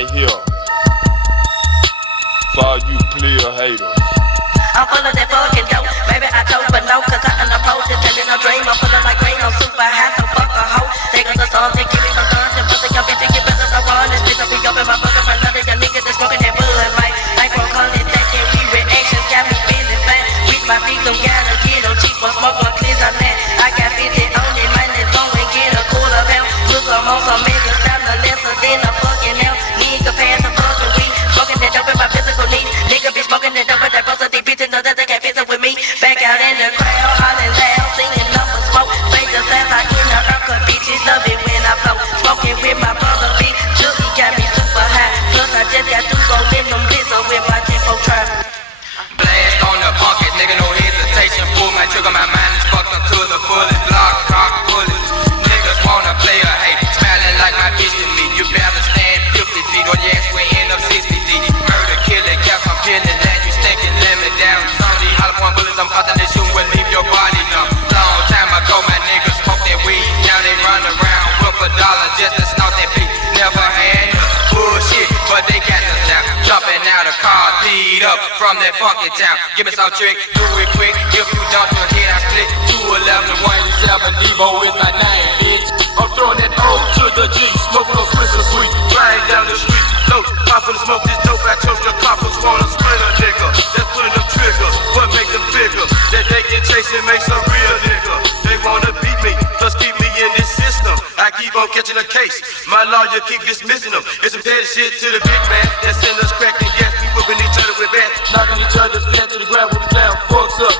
right here. For all you player haters. I'm full of that fucking dope. Maybe I told, but no, cause I unopposed it. Telling no dream, I'm full of like rain. I'm super high, so fuck a hoe. Take us a song, they give me some guns. And bust a young bitch and get better, so run. This bitch will be up in my fucking front. None of your niggas that's smoking that bud, like calling stacking, re-reactions got me feeling fine. With my feet, don't gotta get them cheap for smoke on cleans on that. I got 50 on it, man, it's going and get a quarter pound. Look, I'm on some niggas, stop no lesser than a fucking now. Nigga pass a fucking weed, smoking that dope in my physical needs. Nigga be smoking that dope, but that bust of these bitches know that they can't visit with me. Back out in the crowd, hollering loud, singing up for smoke. Face the sounds like in the earth, cause bitches love it when I flow. Smoking with my brother, big Juicy got me super high. Plus I just got 2 gold in them blizzard with my tempo trap. Blast on the bucket, nigga, no hesitation. Pull my trigger, my mind is fucked up to the fullest. Block, cock, bullet. Niggas wanna play a hate, smiling like my bitch to me. You better stand 50 feet or your ass will end up 60 deep. Murder, killing, caps, I'm peeling, land you stinking, lemon down. Some of these hollow point bullets, I'm cutting this shooting will leave your body numb. Long time ago, my niggas smoked that weed. Now they run around with a dollar just to snort that beat. Never had bullshit, but they got us now. Jumping out of cars, beat up from that funky town. Give me some trick, do it quick. If you don't, your head I split. 211 117, Devo is my name, bitch. I'm throwing that O to the G, smoking on Swisher Sweet. Flying down the street, low, pop for the smoke, this dope. I chose the coppers, wanna split a nigga. That's pulling them triggers, what make them figure that they can chase and make some real nigga. They wanna beat me, plus keep me in this system. I keep on catching a case, my lawyer keep dismissing them. It's some dead shit to the big man that send us cracking gas. We whipping each other with bats, knocking each other's head to the ground with the down. Fucks up.